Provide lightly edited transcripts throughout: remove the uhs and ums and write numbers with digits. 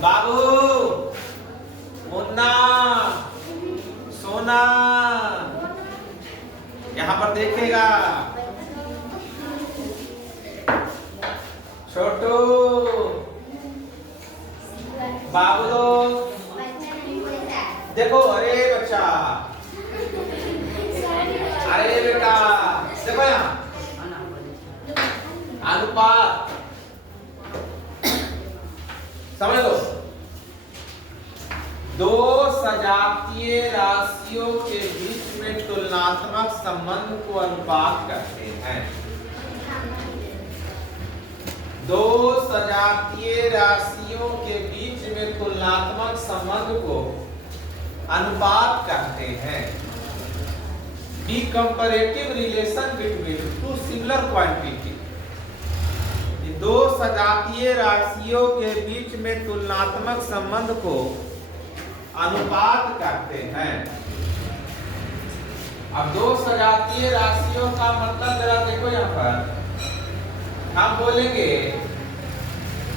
बाबू, मुन्ना, सोना, यहाँ पर देखेगा। छोटू, बाबू, देखो। अरे बच्चा, अरे बेटा, देखो यहाँ अनुपात समझ लो। दो सजातीय राशियों के बीच में तुलनात्मक संबंध को अनुपात कहते हैं। दो सजातीय राशियों के बीच में तुलनात्मक संबंध को अनुपात कहते हैं। The comparative relation between two similar quantity. दो सजातीय राशियों के बीच में तुलनात्मक संबंध को अनुपात कहते हैं। अब दो सजातीय राशियों का मतलब जरा देखो यहाँ पर। हम बोलेंगे,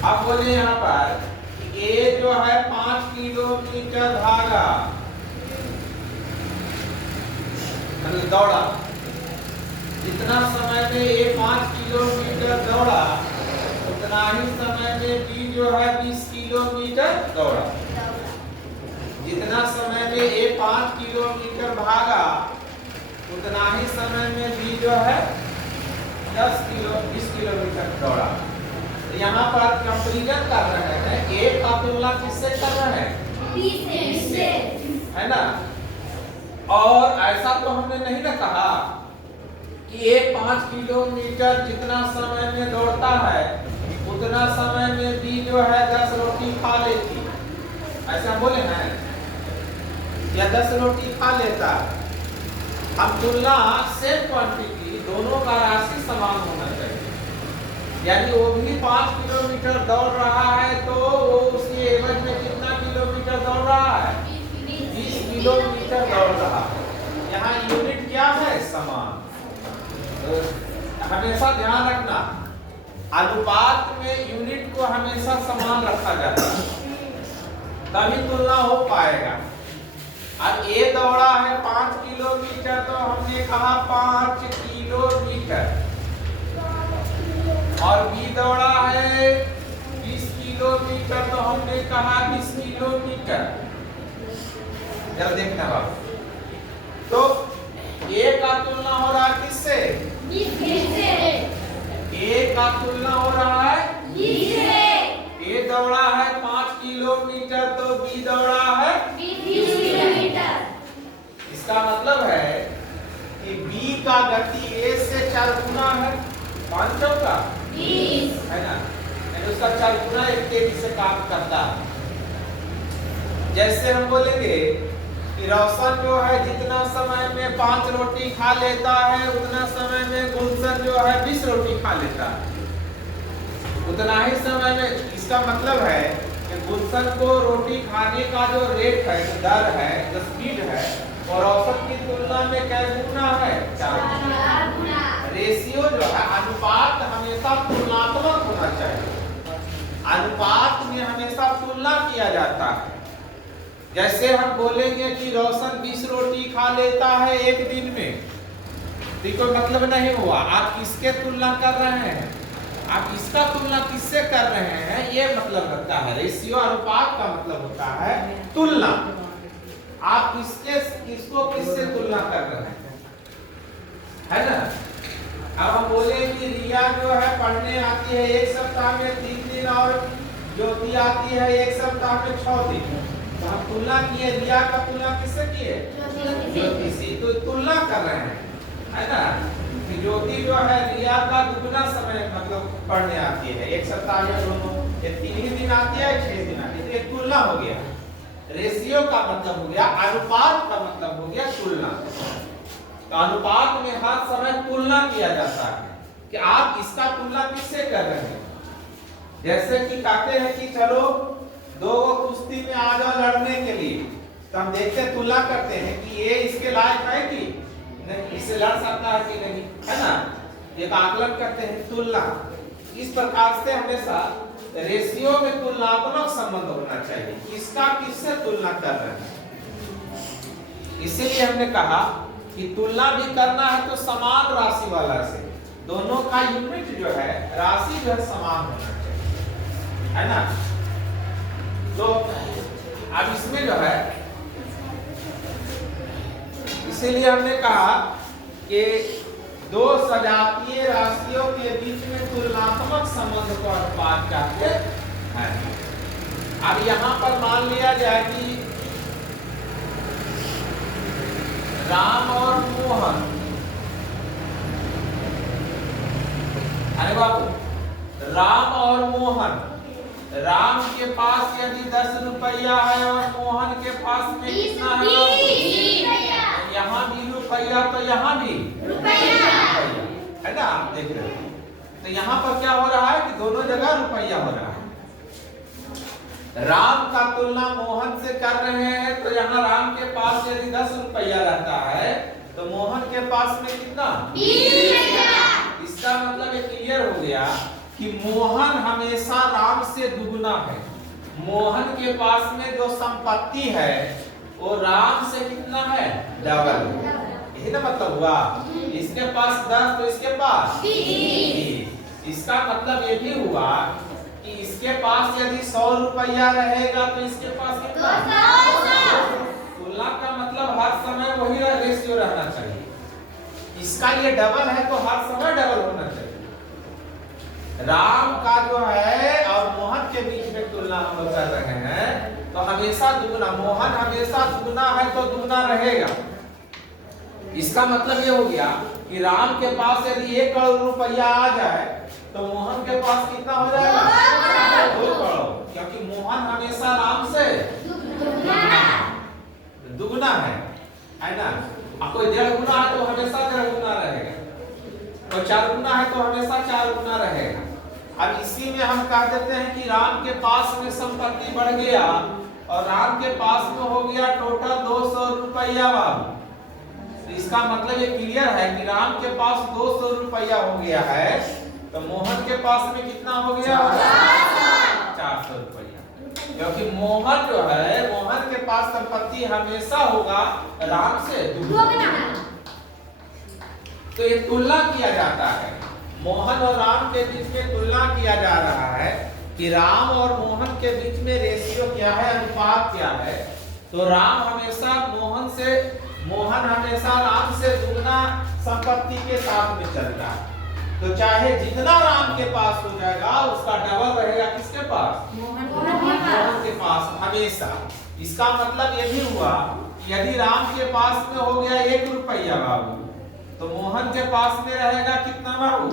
अब बोले यहाँ पर ये जो है 5 किलोमीटर भागा मतलब दौड़ा। जितना समय में ये 5 किलोमीटर दौड़ा उतना ही समय में बी जो है 20 किलोमीटर दौड़ा। जितना समय में ये 5 किलोमीटर भागा उतना ही समय में बी जो है 20 किलोमीटर दौड़ा। यहाँ पर कंपैरिजन कर रहे हैं। एक का तुलना किससे कर रहे हैं? बी से, है ना। और ऐसा तो हमने नहीं ना कहा कि ये 5 किलोमीटर जितना समय में दौड़ता है उतना समय में भी जो है 10 रोटी खा लेती। ऐसा बोले हैं या 10 रोटी खा लेता। हम तुलना सेम क्वांटिटी, दोनों का राशि समान होना चाहिए। यानी वो भी 5 किलोमीटर दौड़ रहा है तो वो उसके एवज में कितना किलोमीटर दौड़ रहा है? 20 किलोमीटर दौड़ रहा है। यहाँ यूनिट क्या है? समान। तो हमेशा ध्यान रखना, अनुपात में यूनिट को हमेशा समान रखा जाता है, तभी तुलना हो पाएगा। अब ए दौड़ा है 5 किलोमीटर तो हमने कहा 5 किलोमीटर, और बी दौड़ा है 20 किलोमीटर तो हमने कहा 20 किलोमीटर। जरा देखना बाबू, तो ए का तुलना हो रहा है किससे? बी से। ए का तुलना हो रहा है बी से। ए दौड़ा है 5 किलोमीटर तो बी दौड़ा है 20 किलोमीटर। इसका मतलब है कि बी का गति ए से 4 गुना है। 5 चौका 20 है ना, यानी उसका 4 गुना एक तेजी से काम करता है। जैसे हम बोलेंगे कि रोशन जो है जितना समय में 5 रोटी खा लेता है उतना समय में गुलशन जो है 20 रोटी खा लेता है। उतना ही समय में, इसका मतलब है कि गुलशन को रोटी खाने का जो रेट है, जो दर है, जो स्पीड है, और औसत की तुलना में कैसे गुना है? 4 गुना। रेशियो जो है, अनुपात हमेशा तुलनात्मक होना चाहिए। अनुपात में हमेशा तुलना किया जाता है। जैसे हम बोलेंगे कि रोशन 20 रोटी खा लेता है एक दिन में, तो कोई मतलब नहीं हुआ। आप किसके तुलना कर रहे हैं? आप इसका तुलना किससे कर रहे हैं, ये मतलब रखता है। रेशियो अनुपात का मतलब होता है तुलना। आप किसको किससे तुलना कर रहे हैं, है ना। अब हम बोले कि रिया जो है पढ़ने आती है 1 सप्ताह में 3 दिन, और ज्योति आती है 1 सप्ताह में 6 दिन। तो हम तुलना किए, रिया का तुलना किससे किए? ज्योति से। तो तुलना कर रहे हैं, है ना। कि ज्योति जो है रिया का दुगना समय मतलब पढ़ने आती है 1 सप्ताह में, दोनों ये 3 ही दिन आती है 6 दिन आती है। तो एक तुलना हो गया। रेशियो का मतलब हो गया, अनुपात का मतलब हो गया तुलना। तो अनुपात में हर समय तुलना किया जाता है कि आप इसका तुलना किससे कर रहे हैं। जैसे कि कहते हैं कि चलो 2 कुश्ती में आ जाओ लड़ने के लिए, तो हम देखते हैं, तुलना करते हैं कि ये इसके लायक है कि नहीं, इससे लड़ सकता है कि नहीं, है ना। एक आकलन करते हैं, तुलना। इस प्रकार से हमेशा रेशियो में तुलनात्मक संबंध होना चाहिए, किसका किससे तुलना कर रहे हैं। इसीलिए हमने कहा कि तुलना भी करना है तो समान राशि वाला से, दोनों का यूनिट जो है राशि जो है समान होना चाहिए, है ना। तो अब इसमें जो है इसीलिए हमने कहा कि दो सजातीय राशियों के बीच में तुलनात्मक संबंध को अनुपात कहते हैं। अब यहां पर मान लिया जाए कि राम और मोहन, अरे बाबू, राम और मोहन, राम के पास यदि 10 रुपया है और मोहन के पास में कितना है, यहाँ भी रुपया तो यहाँ भी रुपया, है ना। आप देख रहे हो, तो यहाँ पर क्या हो रहा है कि दोनों जगह रुपया हो रहा है। राम का तुलना मोहन से कर रहे हैं, तो यहाँ राम के पास यदि 10 रुपया रहता है तो मोहन के पास में कितना, 20 रुपया। इसका मतलब ये क्लियर हो गया कि मोहन हमेशा राम से दुगुना है। मोहन के पास में जो संपत्ति है वो राम से कितना है, डबल। यही ना मतलब हुआ, इसके पास 10 तो इसके पास 20। इसका मतलब ये भी हुआ कि इसके पास यदि 100 रुपया रहेगा तो इसके पास कितना, तुलना का मतलब हर समय वही रेशियो रहना चाहिए। इसका ये डबल है तो हर समय डबल होना चाहिए। राम का जो है और मोहन के बीच में तुलना हम लोग कर रहे हैं तो हमेशा दुगुना, मोहन हमेशा दुगुना है तो दुगुना रहेगा। इसका मतलब ये हो गया कि राम के पास यदि 1 करोड़ रुपया आ जाए तो मोहन के पास कितना हो जाएगा, 2 करोड़, क्योंकि मोहन हमेशा राम से दुगुना है ना। अब कोई 1.5 गुना है तो हमेशा 1.5 गुना रहेगा, कोई 4 गुना है तो हमेशा 4 गुना रहेगा। अब इसी में हम कह देते हैं कि राम के पास में संपत्ति बढ़ गया और राम के पास में हो गया टोटल 200 रुपया बाबू। तो इसका मतलब ये क्लियर है कि राम के पास 200 रुपया हो गया है तो मोहन के पास में कितना हो गया, 400 रुपया। क्योंकि मोहन जो है, मोहन के पास संपत्ति हमेशा होगा राम से दुगना। तो ये तुलना किया जाता है, मोहन और राम के बीच में तुलना किया जा रहा है कि राम और मोहन के बीच में रेशियो क्या है, अनुपात क्या है। तो मोहन हमेशा राम से दुगना संपत्ति के साथ में चलता है। तो चाहे जितना राम के पास हो जाएगा उसका डबल रहेगा किसके पास, मोहन के पास हमेशा। इसका मतलब ये भी हुआ यदि राम के पास में हो गया 1 रुपया बाबू तो मोहन के पास में रहेगा कितना बाबू,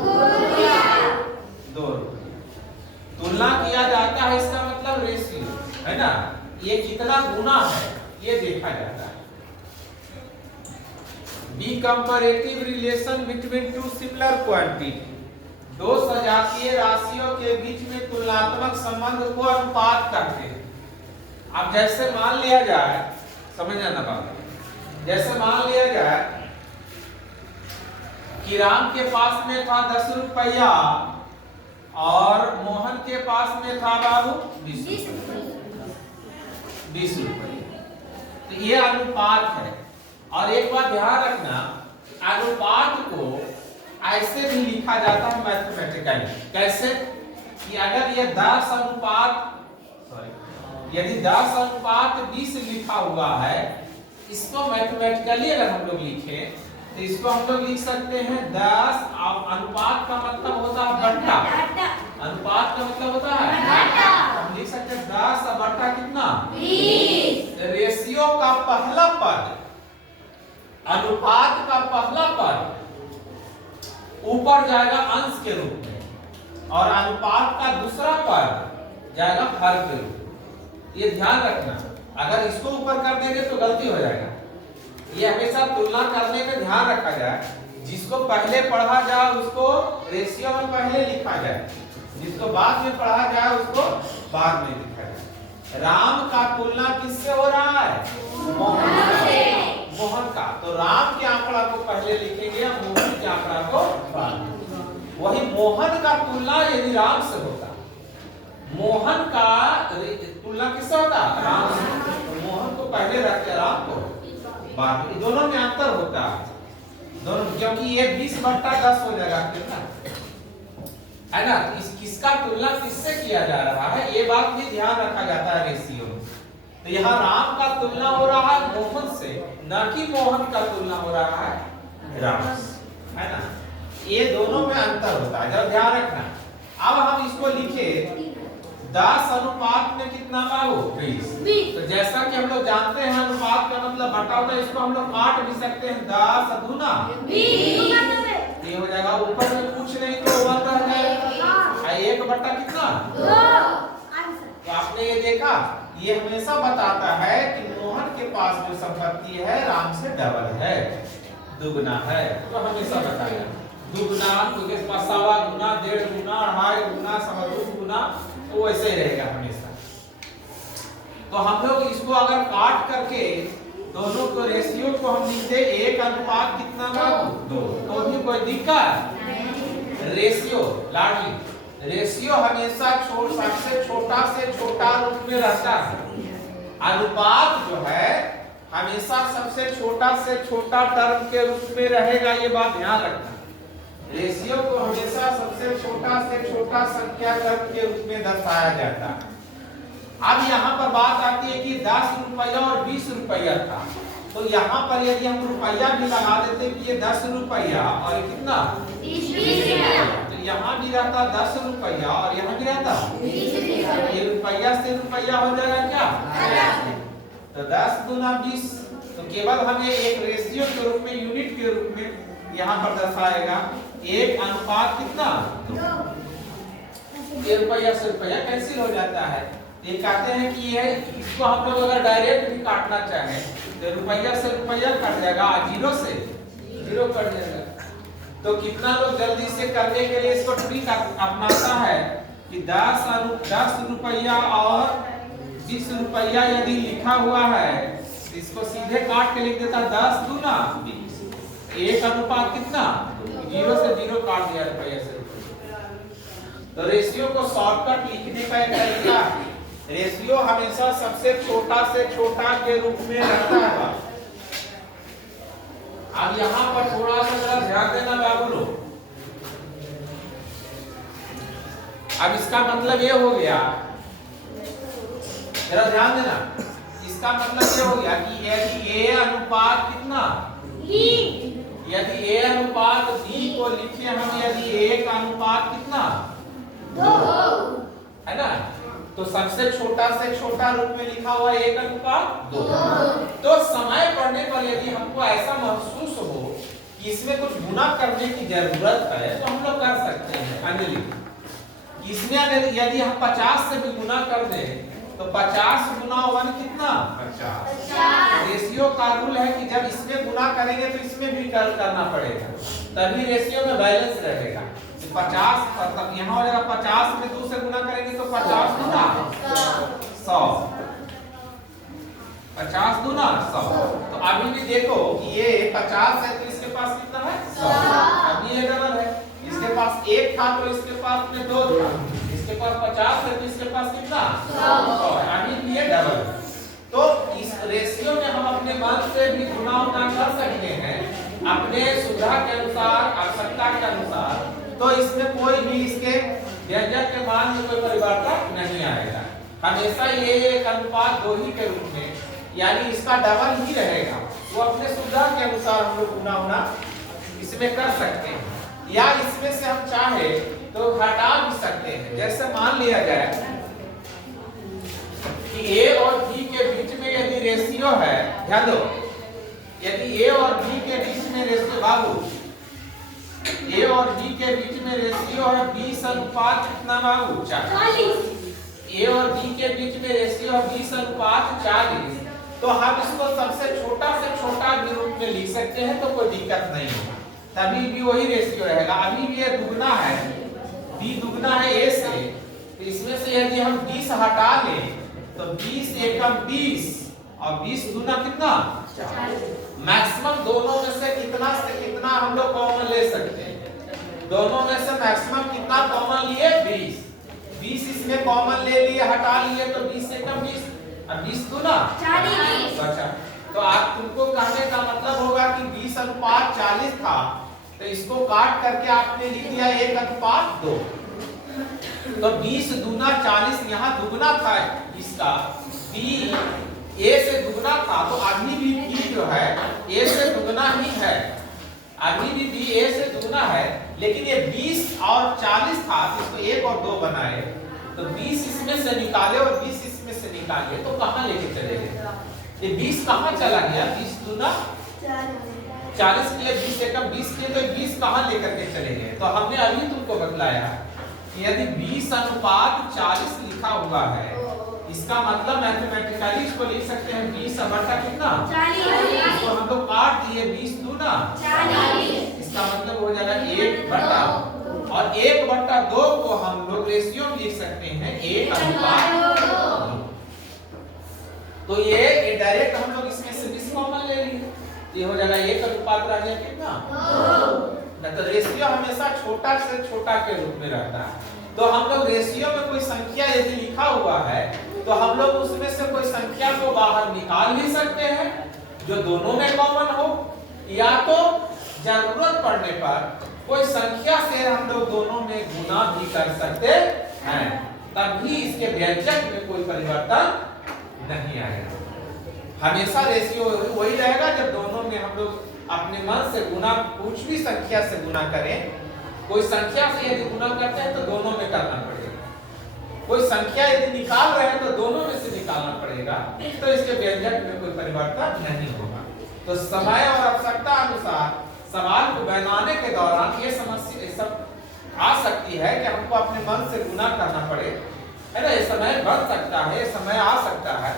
2 रुपया। तुलना किया जाता है, इसका मतलब रेशियो है ना, ये कितना गुना है ये देखा जाता है। B comparative relation between two similar quantity, 2 सजातीय राशियों के बीच में तुलनात्मक संबंध को अनुपात कहते हैं। अब जैसे मान लिया जाए, समझना ना बात, जैसे मान लिया जाए कि राम के पास में था 10 रुपया और मोहन के पास में था बाबू 20 रुपया। तो ये अनुपात है। और एक बात ध्यान रखना, अनुपात को ऐसे भी लिखा जाता है मैथमेटिकली। कैसे कि अगर ये 10 अनुपात यदि 10 अनुपात 20 लिखा हुआ है, इसको मैथमेटिकली अगर हम लोग लिखें तो इसको हम लोग लिख सकते हैं 10। अनुपात का मतलब होता है बट्टा, अनुपात का मतलब होता है बट्टा। हम लिख सकते हैं 10 बट्टा कितना, 20। रेशियो का पहला पद, अनुपात का पहला पद ऊपर जाएगा अंश के रूप में और अनुपात का दूसरा पद जाएगा हर के रूप में। ये ध्यान रखना, अगर इसको ऊपर कर देंगे तो गलती हो जाएगा। ये हमेशा तुलना करने में ध्यान रखा जाए, जिसको पहले पढ़ा जाए उसको रेशियो में पहले लिखा जाए, जिसको बाद में पढ़ा जाए उसको बाद में लिखा जाए। राम का तुलना किससे हो रहा है, मोहन का। तो राम के आंकड़ा को पहले लिखेंगे, मोहन के आंकड़ा को बाद में। वही मोहन का तुलना यदि राम से होता मोहन का तुलना किससे होता है? राम से। तो मोहन को पहले रखते राम को बाद में। दोनों में अंतर होता है दोनों, क्योंकि ये 20/10 हो जाएगा कितना है ना। किसका तुलना किससे किया जा रहा है ये बात भी ध्यान रखा जाता है रेशियो में। तो यहाँ राम का तुलना हो रहा है मोहन से, न कि मोहन का तुलना हो रहा है राम से, है ना। ये दोनों में अंतर होता है, जब ध्यान रखना। अब हम इसको लिखे 10 अनुपात में कितना बाबू 20। तो जैसा कि हम लोग जानते हैं अनुपात का मतलब बटा होता है, इसको हम लोग काट भी सकते हैं 10 दूना 20। ये हो जाएगा, ऊपर में कुछ नहीं तो 1 रह जाएगा। 1 बटा कितना 2। तो आपने ये देखा, ये हमेशा बताता है कि मोहन के पास जो संपत्ति है राम से डबल है, दुगना है। तो हमेशा बताएगा दुगना, तो इसके पास 1.25 गुना, 1.5 गुना, 2.5 गुना, 2.25 गुना, तो वैसे ही रहेगा हमेशा। तो हम लोग इसको अगर काट करके दोनों को रेशियो को हम लिखते 1 अनुपात कितना बाबू 2, तो भी कोई दिक्कत। रेशियो लाडली रेशियो हमेशा सबसे छोटा से छोटा रूप में रहता है। अनुपात जो है हमेशा सबसे छोटा से छोटा टर्म के रूप में रहेगा, ये बात ध्यान रखना। रेशियो को हमेशा सबसे छोटा से छोटा संख्या टर्म के रूप में दर्शाया जाता है। अब यहाँ पर बात आती है कि 10 रुपया और 20 रुपया था, तो यहाँ पर यदि हम रुपया भी लगा देते कि ये 10 रुपया और ये कितना 20 रुपया, तो यहाँ भी रहता 10 रुपया और यहाँ भी रहता 20 रुपया। ये रुपया से रुपया हो जाएगा क्या, तो 10 गुना 20। तो केवल हमें एक रेशियो के रूप में, यूनिट के रूप में यहाँ पर दर्शाएगा। 1 अनुपात कितना 2। ये रुपया से रुपया कैंसिल हो जाता है। ये कहते हैं कि ये इसको हम लोग अगर डायरेक्ट भी काटना चाहें तो रुपया से रुपया कट जाएगा, 0 से 0 कट जाएगा। तो कितना लोग जल्दी से करने के लिए इसको ट्रिक अपनाता है कि 10 रुपया और 20 रुपया यदि लिखा हुआ है इसको सीधे काट के लिख देता 10 दूना 20। 1 अनुपात कितना 0 से 0 काट दिया रुपया से। तो रेशियो को शॉर्टकट लिखने का एक तरीका है, रेशियो हमेशा सबसे छोटा से छोटा के रूप में रहता है। अब यहाँ पर थोड़ा सा जरा ध्यान देना बाबू लोग। अब इसका मतलब ये हो गया, जरा ध्यान देना, इसका मतलब ये हो गया कि यदि A अनुपात कितना यदि A अनुपात B को लिखे हम, यदि A का अनुपात कितना 2 है ना, तो सबसे छोटा से छोटा रूप में लिखा हुआ 1 अनुपात 2। तो समय पढ़ने पर यदि हमको ऐसा महसूस हो कि इसमें कुछ गुना करने की जरूरत है तो हम लोग कर सकते हैं अन्य। इसमें यदि हम 50 से भी गुना कर दें तो 50 गुना 1 कितना 50। रेशियो का रूल है कि जब इसमें गुना करेंगे तो इसमें भी करना पड़ेगा, तभी रेशियो में बैलेंस रहेगा। 50 तब यहाँ हो जाएगा, 50 में 2 से गुना करेंगे तो 50 गुना 100, 50 गुना 100। तो अभी भी देखो कि ये 50 है तो इसके पास कितना है 100। अभी ये डबल है, इसके पास 1 था तो इसके पास में 2 था, इसके पास 50 है तो इसके पास कितना 100 है। अभी भी ये डबल है। तो इस रेशियो में हम अपने मन से भी गुना कर सकते हैं अपने सुविधा के अनुसार, आवश्यकता के अनुसार। तो इसमें कोई भी इसके व्यंजक के मान में कोई परिवर्तन नहीं आएगा, हमेशा ये 1 अनुपात 2 ही के रूप में, यानी इसका डबल ही रहेगा। वो अपने सुविधा के अनुसार हम लोग गुना इसमें कर सकते हैं, या इसमें से हम चाहे तो घटा भी सकते हैं। जैसे मान लिया जाए कि A और B के बीच में यदि रेशियो है, ध्यान दो, यदि A और B के बीच में रेशियो बाबू A और B के बीच में रेशियो है 20 अनुपात कितना बाबू 40। A और B के बीच में रेशियो है 20 अनुपात 40। तो हम इसको सबसे छोटा से छोटा भी रूप में लिख सकते हैं, तो कोई दिक्कत नहीं होगा, तभी भी वही रेशियो रहेगा। अभी भी ये दुगना है, B दुगना है A से, तो इसमें से यदि हम 20 हटा लें तो 20 एकम 20 और 20 दूना कितना 40। मैक्सिमम दोनों में से कितना हम लोग कॉमन ले सकते हैं, दोनों में से मैक्सिमम कितना कॉमन लिए 20। 20 इसमें कॉमन ले लिए, हटा लिए, तो 20 से कम 20, और 20 दूना 40। अच्छा, तो आप तुमको कहने का मतलब होगा कि 20:40 था, तो इसको काट करके आपने लिख दिया 1:2। तो 20 दूना 40, यहाँ दुगना था इसका, b a से दुगना था, तो अभी भी b जो है a से दुगना ही है, अभी भी b a से दुगना है, लेकिन ये 20 और 40 था, तो इसको 1 और 2 बनाए, तो 20 इसमें से निकाले और 20 इसमें से निकाले, तो कहाँ लेके चले गए? ये 20 कहाँ चला गया? 20 दूना 40 के लिए 20 से कम 20 किए, तो 20 कहाँ लेकर के चले गए? तो हमने अभी तुमको बतलाया कि यदि 20:40 लिखा हुआ है, इसका मतलब मैथमेटिकली इसको लिख सकते हैं 20/40 कितना? 40। इसको हम लोग काट दिए, 20 दूना 40, इसका मतलब हो जाएगा 1/2, और 1/2 को हम लोग रेशियो में लिख सकते हैं 1:2। तो ये डायरेक्ट हम लोग इसमें से 20 कॉमन ले लिए, ये हो जाएगा 1:2 रह गया कितना? 2। तो रेशियो हमेशा छोटा से छोटा के रूप में रहता है। तो हम लोग रेशियो में कोई संख्या यदि लिखा हुआ है, तो हम लोग उसमें से कोई संख्या को बाहर निकाल भी सकते हैं जो दोनों में कॉमन हो, या तो जरूरत पड़ने पर कोई संख्या से हम लोग दोनों में गुना भी कर सकते हैं, तभी इसके व्यंजक में कोई परिवर्तन नहीं आएगा। हमेशा रेशियो वही रहेगा जब दोनों में हम लोग अपने मन से गुना, कुछ भी संख्या से गुना करें, कोई संख्या से यदि गुना करते हैं तो दोनों में करना पड़ेगा, कोई संख्या यदि निकाल रहे हैं तो दोनों में से निकालना पड़ेगा, तो इसके व्यंजक में कोई परिवर्तन नहीं होगा। तो समय और आवश्यकता अनुसार सवाल को बनाने के दौरान ये समस्या सब आ सकती है कि हमको अपने मन से गुना करना पड़े, है ना, ये समय बन सकता है, ये समय आ सकता है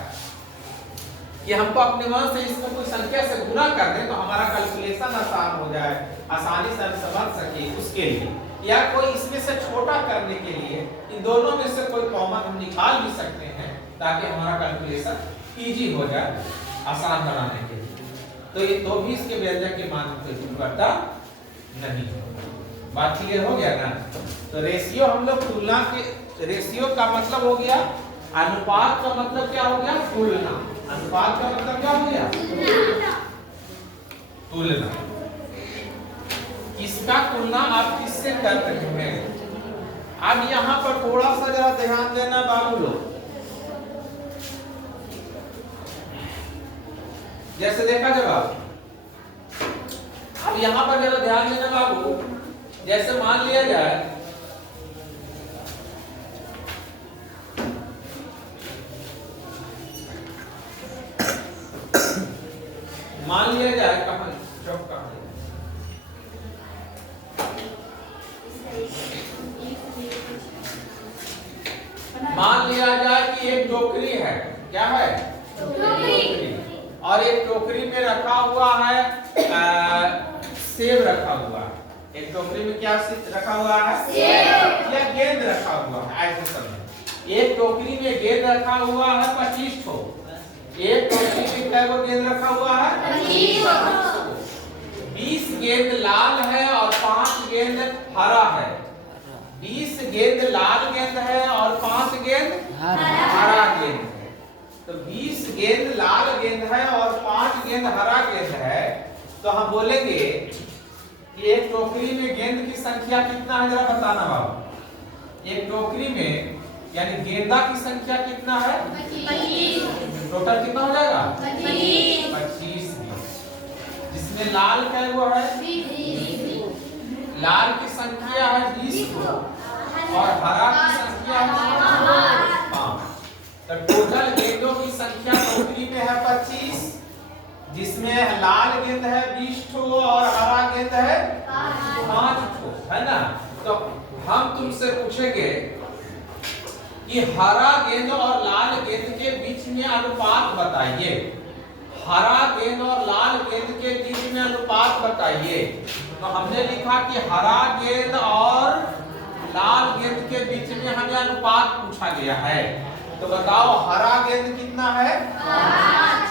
कि हमको अपने मन से इसको कोई संख्या से गुना कर दें तो हमारा कैलकुलेशन आसान हो जाए, आसानी से हम समझ सके उसके लिए, या कोई इसमें से छोटा करने के लिए इन दोनों में से कोई कॉमन हम निकाल भी सकते हैं ताकि हमारा कैलकुलेशन इजी हो जाए, आसान बनाने के लिए। तो ये तो भी इसके व्यंजक के माध्यम से परिवर्तन नहीं होगा। बात क्लियर हो गया ना? तो रेशियो हम लोग तुलना के, रेशियो का मतलब हो गया, अनुपात का मतलब क्या हो गया? तुलना। अनुपात का मतलब क्या हो गया? तुलना। किसका तुलना आप किससे कर रहे हैं? अब यहाँ पर थोड़ा सा जरा ध्यान देना बाबू लोग, जैसे देखा जवाब, अब यहाँ पर जरा ध्यान देना बाबू, जैसे मान लिया जाए कहां चौक कहां, मान लिया जाए कि एक टोकरी है, क्या है? टोकरी। और एक टोकरी में रखा हुआ है सेब रखा हुआ है, एक टोकरी में क्या रखा हुआ है? सेब या गेंद रखा हुआ है। ऐसे समझ, एक टोकरी में गेंद रखा हुआ है 25 ठो, एक टोकरी में क्या गेंद रखा हुआ है? 20 गेंद लाल है और 5 गेंद हरा है। 20 गेंद लाल गेंद है और 5 गेंद हरा गेंद है। तो 20 गेंद लाल गेंद है और 5 गेंद हरा गेंद है, तो हम बोलेंगे कि एक टोकरी में गेंद की संख्या कितना है, जरा बताना बाबू। एक टोकरी में यानी गेंदा की संख्या कितना है? 25। टोटल कितना हो जाएगा? 25। जिसमें लाल क्या वो है? 20। लाल की संख्या है 20 और हरा की संख्या है 5। तो टोटल गेंदों की संख्या टोकरी में है 25, जिसमें लाल गेंद है 20 ठो और हरा गेंद है 5 ठो, है ना। तो हम तुमसे पूछेंगे कि हरा गेंद और लाल गेंद के बीच में अनुपात बताइए। हरा गेंद और लाल गेंद के बीच में अनुपात बताइए। तो हमने लिखा कि हरा गेंद और लाल गेंद के बीच में हमें अनुपात पूछा गया है। तो बताओ हरा गेंद कितना है? 5।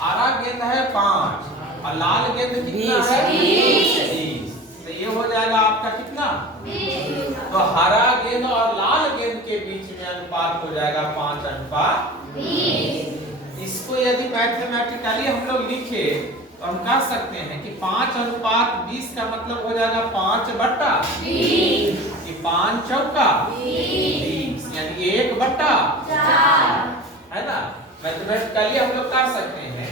हरा गेंद है 5 और लाल गेंद कितना है? 20। तो ये हो जाएगा आपका कितना? 20। तो हरा गेंद और लाल गेंद के बीच मैथमेटिकली हम लोग लिखे तो हम कह सकते हैं कि 5:20 का मतलब हो जाएगा 5/20 कि 5 चौका 20 यानी 1/4 है ना। मैथमेटिकली हम लोग कह सकते हैं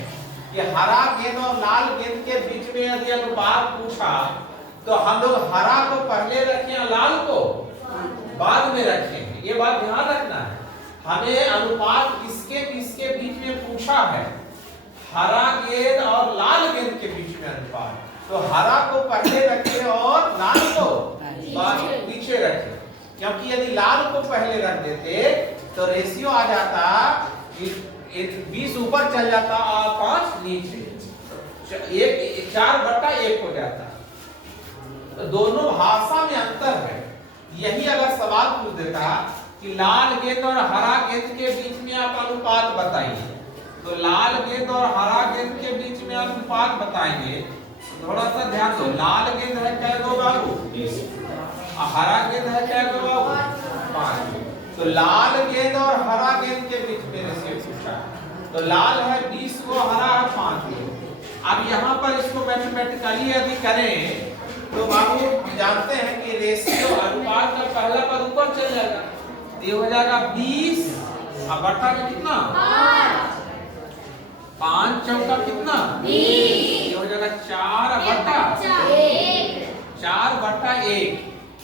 कि हरा गेंद और लाल गेंद के बीच में यदि अनुपात पूछा तो हम लोग हरा को पहले रखें और लाल को बाद में रखेंगे। ये बात ध्यान रखना है। हमें अनुपात किसके बीच में पूछा है, हरा गेंद और लाल गेंद के बीच में अनुपात, तो हरा को पहले रखें और लाल को बाद पीछे रखें, क्योंकि यदि लाल को पहले रख देते तो रेशियो आ जाता 20 ऊपर चल जाता और 5 नीचे, 4/1 हो जाता। तो दोनों भाषा में अंतर है। यही अगर सवाल पूछ देता कि लाल गेंद और हरा गेंद के बीच में आप अनुपात बताइए, तो लाल गेंद और हरा गेंद के बीच में अनुपात बताएंगे। थोड़ा सा ध्यान दो, लाल गेंद है क्या गो बाबू 20 और हरा गेंद है क्या गो बाबू 5। तो लाल गेंद और हरा गेंद के बीच में रेशियो पूछा, तो लाल है 20 को, हरा है 5 को। अब यहाँ पर इसको मैथमेटिकली यदि करें तो बाबू जानते हैं कि रेशियो अनुपात का पहला पद ऊपर चल जाएगा, ये हो जाएगा 20 और बटा में कितना 5 चौका कितना 20, ये हो जाएगा 4/1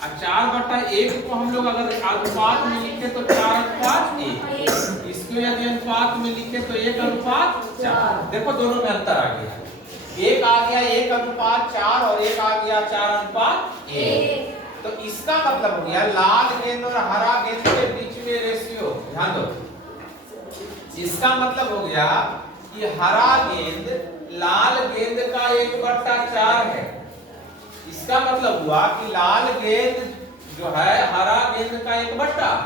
और 4/1 को हम लोग अगर अनुपात में लिखे तो 4:1, इसको यदि अनुपात में लिखे तो 1:4। देखो दोनों में अंतर आ गया, एक आ गया 1:4 और एक आ गया 4:1। तो इसका मतलब हो गया लाल गेंद और हरा गेंद के बीच में रेशियो, ध्यान दो, इसका मतलब हो गया कि हरा गेंद लाल गेंद का 1/4 है। इसका मतलब हुआ कि लाल गेंद जो है हरा गेंद का 1/4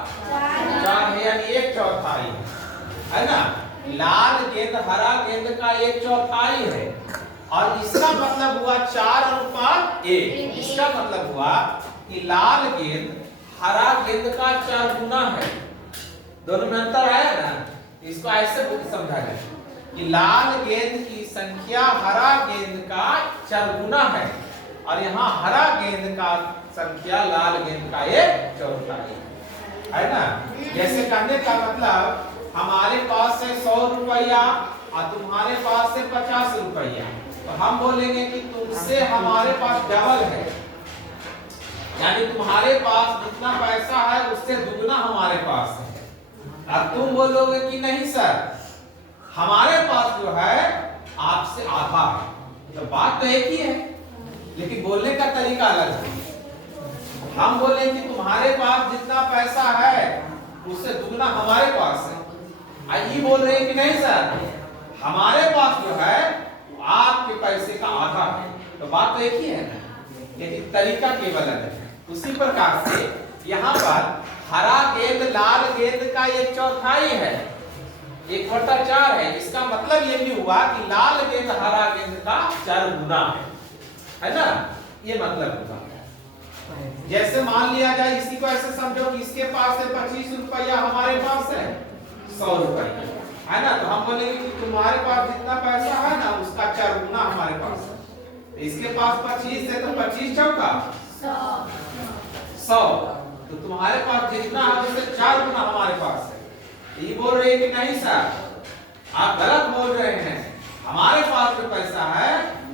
है, यानी 1/4 है ना। लाल गेंद हरा गेंद का 1/4 है और इसका मतलब हुआ 4:1। इसका मतलब हुआ कि लाल गेंद हरा गेंद का 4 गुना है। दोनों में अंतर आया ना, इसको ऐसे समझा जाए कि लाल गेंद की संख्या हरा गेंद का 4 गुना है और यहाँ हरा गेंद का संख्या लाल गेंद का 1/4 है ना। जैसे कहने का मतलब हमारे पास है 100 रुपया और तुम्हारे पास है 50 रुपया, तो हम बोलेंगे कि तुमसे हमारे पास डबल है, यानी तुम्हारे पास जितना पैसा है उससे दुगना हमारे पास है। अब तुम बोलोगे कि नहीं सर हमारे पास जो है आपसे आधा है, तो बात तो एक ही है लेकिन बोलने का तरीका अलग है। हम बोले कि तुम्हारे पास जितना पैसा है उससे दुगना हमारे पास है, ये बोल रहे हैं कि नहीं सर हमारे पास जो है आपके पैसे का आधा है, तो बात तो एक ही है ना, लेकिन तरीका केवल अलग है। उसी प्रकार से यहाँ पर हरा गेंद लाल गेंद का 1/4 है, 1/4 है। इसका मतलब ये भी हुआ कि लाल गेंद हरा गेंद का 4 गुना है ना, ये मतलब हुआ। जैसे मान लिया जाए, इसी को ऐसे समझो कि इसके पास है 25 रुपया, हमारे पास है 100 रुपया, है ना। तो हम बोलेंगे कि तुम्हारे पास जितना पैसा है ना उसका 4 गुना हमारे पास है। इसके पास 25 है तो 25 चौका 100, तो तुम्हारे पास जितना है उससे 4 गुना हमारे पास है। ये बोल रहे हैं कि नहीं सर आप गलत बोल रहे हैं, हमारे पास जो पैसा है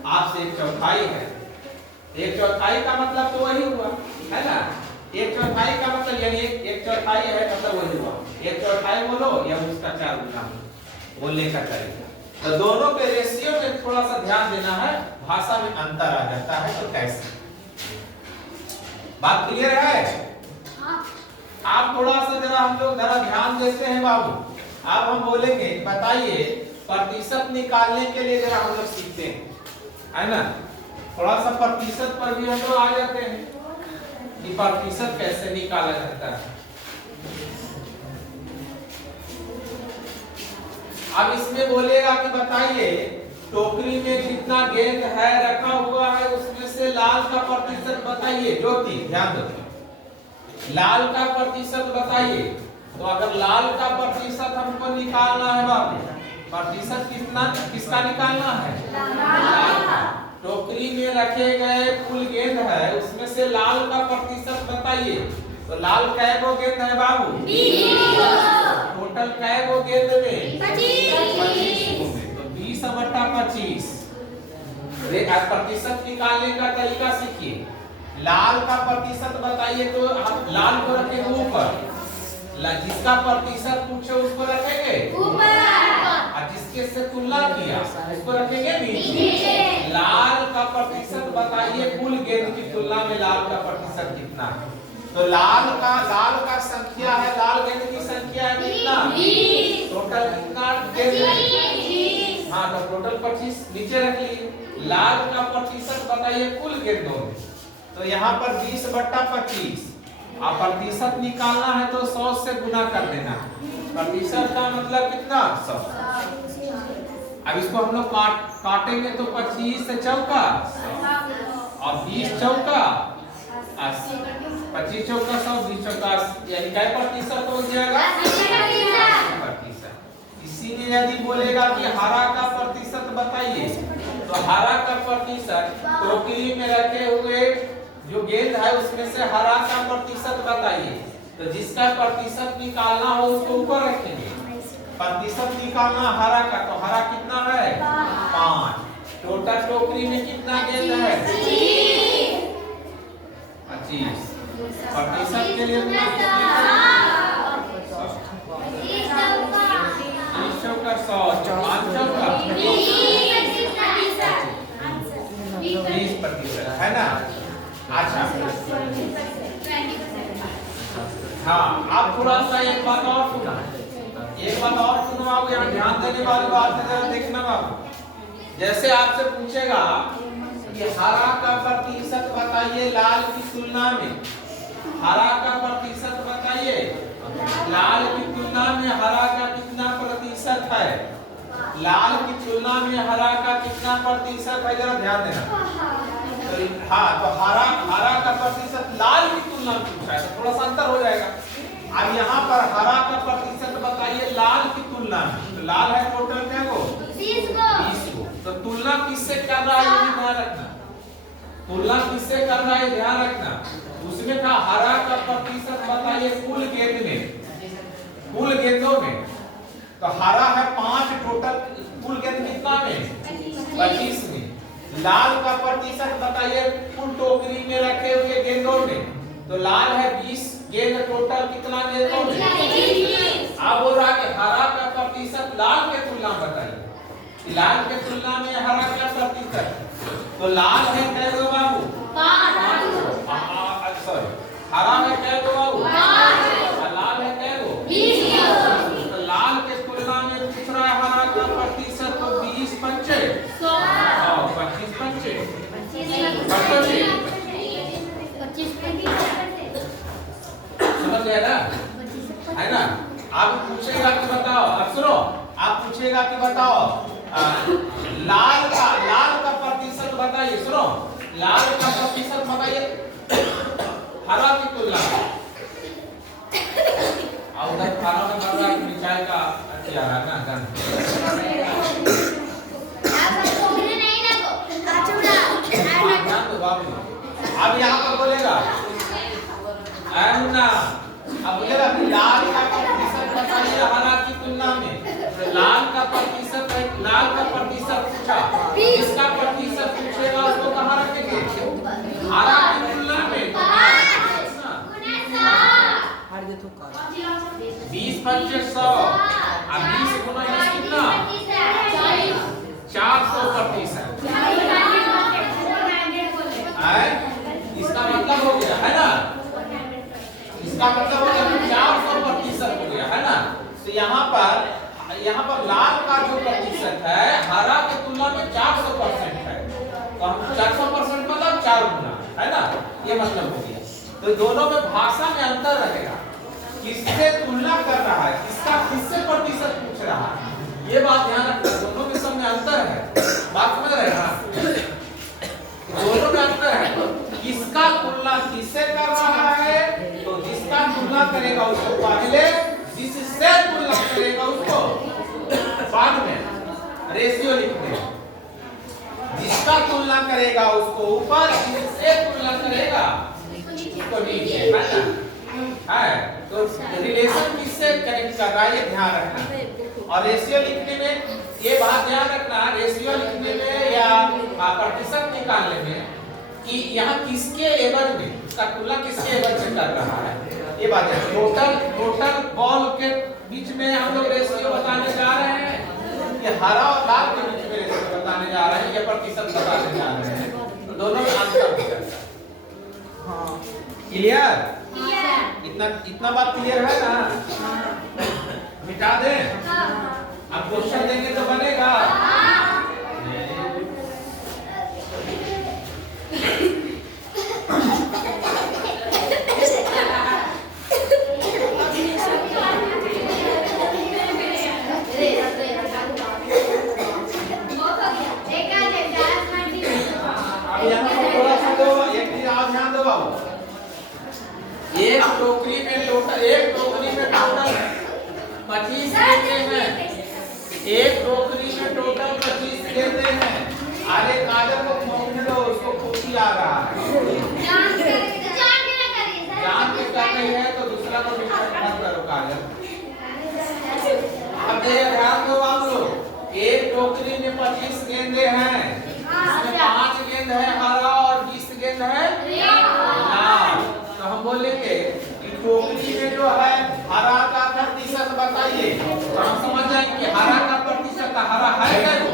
आपसे 1/4 है। 1/4 का मतलब तो वही हुआ है ना, 1/4 का मतलब यानी 1/4 है मतलब वही हुआ। 1/4 बोलो या उसका 4 गुना बोलने का तरीका, तो दोनों के रेशियो में थोड़ा सा ध्यान देना है, भाषा में अंतर आ जाता है। तो कैसे, बात क्लियर है? आप थोड़ा सा जरा हम लोग जरा ध्यान देते हैं बाबू। अब हम बोलेंगे बताइए प्रतिशत निकालने के लिए जरा हम लोग सीखते हैं, है ना। थोड़ा सा प्रतिशत पर भी हम लोग आ जाते हैं कि प्रतिशत कैसे निकाला जाता है। अब इसमें बोलेगा कि बताइए टोकरी में जितना गेंद है रखा हुआ है उसमें से लाल का प्रतिशत बताइए। ज्योति ध्यान दो, लाल का प्रतिशत बताइए। तो अगर लाल का प्रतिशत हमको निकालना है बाबू प्रतिशत कितना किसका निकालना है? लाल का। टोकरी में रखे गए कुल गेंद है, उसमें से लाल का प्रतिशत बताइए। तो लाल कै गो गेंद है बाबू? 20। टोटल कै गो गेंद में? 25 में। तो 20/25। प्रतिशत निकालने का तरीका सीखिए। लाल का प्रतिशत बताइए, तो हम लाल को रखेंगे ऊपर, जिसका प्रतिशत पूछे उसको रखेंगे ऊपर, और जिसके से तुलना किया उसको रखेंगे नीचे। लाल का प्रतिशत बताइए कुल गेंद की तुलना में लाल का प्रतिशत कितना है? तो लाल का संख्या है, लाल गेंद की संख्या है कितना? 20। टोटल कितना गेंद है? हाँ, तो टोटल 25 नीचे रख लिए। लाल का प्रतिशत बताइए कुल गेंदों में, तो यहाँ पर 20/25। आप प्रतिशत निकालना है तो 100 से गुना कर देना। प्रतिशत का मतलब कितना? 100। अब इसको हम लोग काटेंगे तो 25 से चौका और 20 चौका 80। 25 चौका 100, 20 चौका, यानी क्या प्रतिशत हो जाएगा? 80%। इसीलिए यदि बोलेगा कि हरा का प्रतिशत बताइए, तो हरा का प्रतिशत टोकरी में रखे हुए जो गेंद है उसमें से हरा का प्रतिशत बताइए। तो जिसका प्रतिशत निकालना हो उसको ऊपर रखेंगे। प्रतिशत निकालना हरा का, तो हरा कितना है? 5। टोटल टोकरी में कितना गेंद है? 25। प्रतिशत के लिए 20 चौका 100, 5 चौका 20% है ना? अच्छा, हाँ, आप थोड़ा सा एक बात और सुना, बाबू, यहाँ ध्यान देने वाली बात है, देखना बाबू। जैसे आपसे पूछेगा कि हरा का प्रतिशत बताइए लाल की तुलना में, हरा का प्रतिशत बताइए लाल की तुलना में हरा का कितना प्रतिशत है? लाल की तुलना में हरा का कितना प्रतिशत है? जरा ध्यान देना। हाँ, तो हरा का प्रतिशत लाल की तुलना में पूछा है, तो थोड़ा सा अंतर हो जाएगा। अब यहाँ पर हरा का प्रतिशत बताइए लाल की तुलना में, तो लाल है टोटल क्या को? 20 को। तो तुलना किससे कर रहा है ये ध्यान रखना। तुलना किससे कर रहा है ध्यान रखना। उसमें था हरा का प्रतिशत बताइए कुल गेंद में, कुल गेंदों में। तो हरा है 5, टोटल कुल गेंद कितना में? 25 में। लाल का प्रतिशत बताइए कुल टोकरी में रखे हुए गेंदों में, तो लाल है 20 गेंद, टोटल कितना गेंदों में? अब बोल रहा कि हरा का प्रतिशत लाल के तुलना बताइए, लाल के तुलना में हरा का प्रतिशत, तो लाल है कै गो बाबू? 5। सॉरी, हरा है कै गो बाबू? 5। लाल है कै गो? 20। तो लाल के तुलना में पूछ रहा है हरा का प्रतिशत, तो 20 पंचे 100, 25 पंचे 25। समझ गया ना? है ना? आप पूछेगा कि बताओ, अब सुनो, आप पूछेगा कि बताओ लाल का प्रतिशत बताइए। सुनो, लाल का प्रतिशत बताइए हरा की तुलना में। और उधर खाना में बन रहा है मिठाई का अच्छा आ रहा है ना? अब यहाँ पर बोलेगा अब बोलेगा लाल का प्रतिशत बताइए हरा की तुलना में। तो लाल का प्रतिशत पूछा, इसका प्रतिशत पूछेगा उसको कहाँ रखेंगे? हरा की तुलना में। 20 पंचे 100, 20 गुना 20 कितना? 400%। इसका मतलब हो गया है ना? इसका मतलब हो गया 400% हो गया है ना? तो यहाँ पर लाल का जो प्रतिशत है हरा की तुलना में 400% है, तो हम 400% मतलब 4 गुना है ना? ये मतलब हो गया। तो दोनों में भाषा में अंतर रहेगा, किससे तुलना कर रहा है, किससे प्रतिशत पूछ रहा है, ये बात ध्यान रखना। दोनों में सब में अंतर है, बात समझ रहे हैं? दोनों में अंतर है। किसका तुलना किससे कर रहा है? तो जिसका तुलना करेगा उसको पहले, जिससे तुलना करेगा उसको बाद में। रेशियो लिखने में जिसका तुलना करेगा उसको ऊपर, जिससे तुलना करेगा उसको नीचे, है ना? है तो रिलेशन किससे कनेक्ट कर रहा है ये ध्यान रखना। और रेशियो लिखने में ये बात ध्यान रखना, रेशियो लिखने में या प्रतिशत निकालने में कि यहाँ किसके एवज में, उसका तुलना किसके एवज में कर रहा है, ये बात है। टोटल बॉल के बीच में हम लोग रेशियो बताने जा रहे हैं, ये हरा और लाल के बीच में रेशियो बताने जा रहे हैं, ये प्रतिशत बताने जा रहे हैं, तो दोनों में अंतर हो जाता है। क्लियर? इतना बात क्लियर है ना? मिटा दें? अब क्वेश्चन देंगे तो बनेगा। एक टोकरी में टोटल 25 गेंदे हैं, एक टोकरी में टोटल 25 गेंदे हैं। आगे कागज को मोड़ लो, उसको खुशी आ रहा है, जान के कर रही है तो दूसरा को डिस्टर्ब मत करो कागज। अब ध्यान दो आप लोग, एक टोकरी में 25 गेंदे हैं, इसमें 5 गेंद है हरा और 20 गेंद है लाल। तो हम बोलेंगे कि टोकरी में जो है हरा का प्रतिशत बताइए, तो हम समझ जाएंगे कि हरा का प्रतिशत, हरा है क्या वो,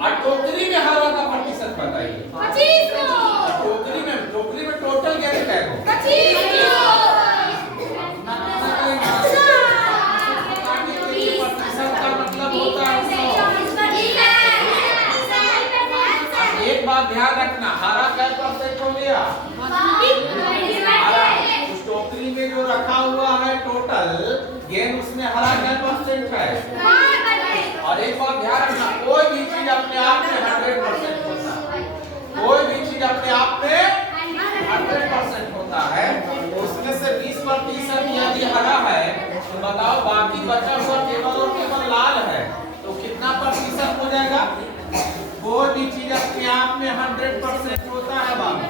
और टोकरी में हरा का प्रतिशत बताइए 25 को। टोकरी में टोटल गेंद क्या है 25 प्रतिशत का मतलब होता है 100। एक बात ध्यान रखना, हरा क्या परसेंट हो गया, उस टोकरी में जो रखा हुआ है टोटल गेंद, उसमें हरा क्या परसेंट है। और एक बात ध्यान रखना, कोई भी चीज अपने आप में 100% होता है, कोई भी चीज अपने आप में 100% होता है। उसमें से 20% यदि हरा है तो बताओ बाकी बचा हुआ केवल और केवल लाल है, तो कितना प्रतिशत हो जाएगा। कोई भी चीज अपने आप में 100% होता है बाबू,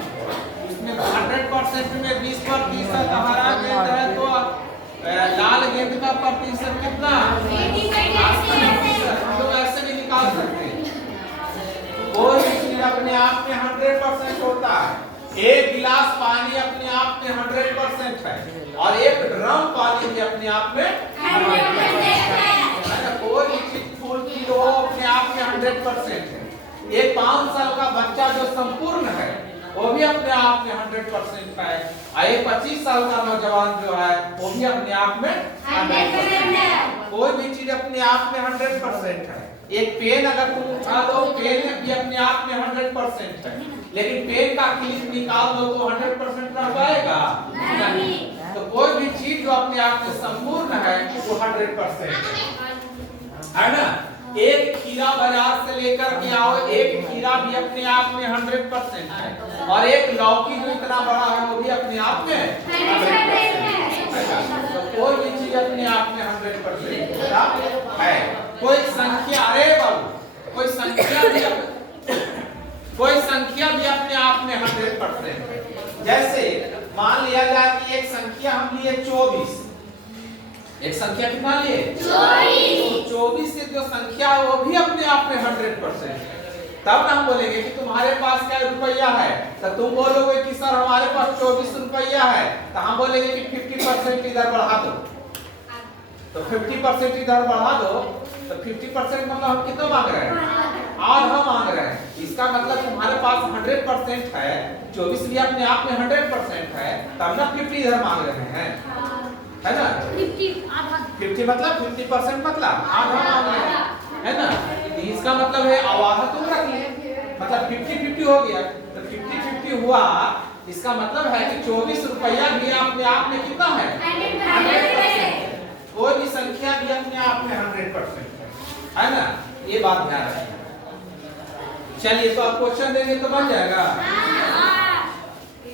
इसमें 100% में 20% हरा गेंद है तो लाल गेंद का प्रतिशत कितना, हम लोग ऐसे भी निकाल सकते हैं। कोई भी चीज अपने आप में 100% होता है, एक गिलास पानी अपने आप में 100% है और एक ड्रम पानी भी अपने आप में 100% है। कोई भी चीज फूल की लो अपने आप में 100% है। एक 5 साल का बच्चा जो संपूर्ण है वो भी अपने आप में 100% है, और एक 25 साल का नौजवान जो है वो भी अपने आप में 100% है। कोई भी चीज अपने आप में 100% है। एक पेन अगर तुम उठा दो, पेन भी अपने आप में 100% है, लेकिन पेन का क्लिप निकाल दो तो 100% रह पाएगा नहीं। तो कोई भी चीज जो अपने आप में संपूर्ण है वो 100% है ना। एक खीरा बाजार से लेकर के आओ, एक खीरा भी अपने आप में 100% है, और एक लौकी जो इतना बड़ा है वो भी अपने आप में 100% है। तो कोई भी चीज अपने आप में 100% है। कोई संख्या, अरे बाबू कोई संख्या भी अपने आप में 100% है। जैसे मान लिया जाए कि एक संख्या हम लिए 24, एक संख्या कितना लिए 24, 24 से जो संख्या है वो भी अपने आप में 100% है। तब ना हम बोलेंगे कि तुम्हारे पास क्या रुपया है, तो तुम बोलोगे कि सर हमारे पास 24 रुपया है, तो हम बोलेंगे कि 50% इधर बढ़ा दो, तो 50% इधर बढ़ा दो, तो 50% मतलब हम कितना मांग रहे हैं, आधा मांग रहे हैं। इसका मतलब तुम्हारे पास 100% है, 24 भी अपने आप में 100% है, तब ना 50 इधर मांग रहे हैं, है ना। 50 मतलब 50% मतलब आधा मांग रहे हैं, है ना। इसका मतलब है आधा तुम रख ले, मतलब 50-50 हो गया, तो 50-50 हुआ। इसका मतलब है कि 24 रुपया भी अपने आप में कितना है 100%। कोई भी संख्या भी अपने आप में 100% है ना। ये बात ध्यान रखना। चलिए तो आप क्वेश्चन देंगे तो बन जाएगा।